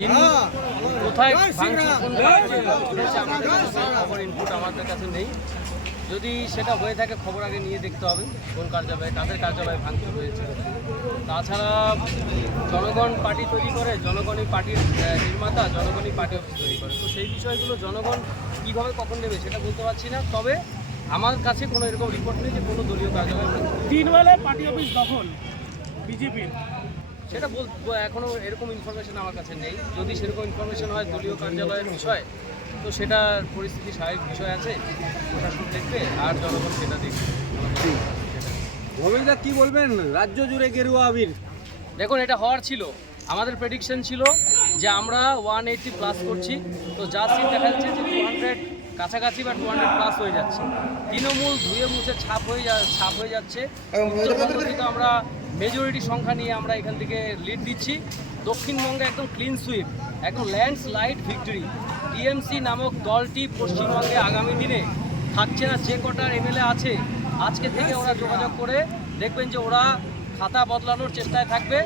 কোথায় খবর ইনপুট আমাদের কাছে নেই। যদি সেটা হয়ে থাকে খবর আগে নিয়ে দেখতে হবে কোন কার্যালয়ে, তাদের কার্যালয়ে ভাঙচুর হয়েছে। তাছাড়া জনগণ পার্টি তৈরি করে, জনগণই পার্টির নির্মাতা, জনগণই পার্টি অফিস তৈরি করে। তো সেই বিষয়গুলো জনগণ কীভাবে কখন নেবে সেটা বলতে পারছি না। তবে আমার কাছে কোনো এরকম রিপোর্ট নেই যে কোনো দলীয় কার্যালয় তিন বেলায় পার্টি অফিস দখল বিজেপির, সেটা এখনও এরকম ইনফরমেশন আমার কাছে নেই। যদি সেরকম ইনফরমেশন হয় দলীয় কার্যালয়ের বিষয়, তো সেটার পরিস্থিতি স্বাভাবিক বিষয় আছে, প্রশাসন দেখবে আর জনগণ সেটা দেখবে। ভবিদা কি বলবেন, রাজ্য জুড়ে গেরুয়া আবির? দেখুন, এটা হওয়ার ছিল, আমাদের প্রেডিকশন ছিল যে আমরা 180 প্লাস করছি। তো যা সিট দেখা যাচ্ছে যে 200 কাছাকাছি বা 200 প্লাস হয়ে যাচ্ছে। তৃণমূল ধুয়ে মুছে ছাপ হয়ে যাচ্ছে। উত্তরবঙ্গ থেকে আমরা মেজরিটি সংখ্যা নিয়ে আমরা এখান থেকে লিড দিচ্ছি। দক্ষিণবঙ্গে একদম ক্লিন সুইপ, একদম ল্যান্ডস্লাইড ভিক্টরি। টিএমসি নামক দলটি পশ্চিমবঙ্গে আগামী দিনে থাকছে না। যে কটার এমএলএ আছে আজকে থেকে ওরা যোগাযোগ করে দেখবেন যে ওরা খাতা বদলানোর চেষ্টায় থাকবে।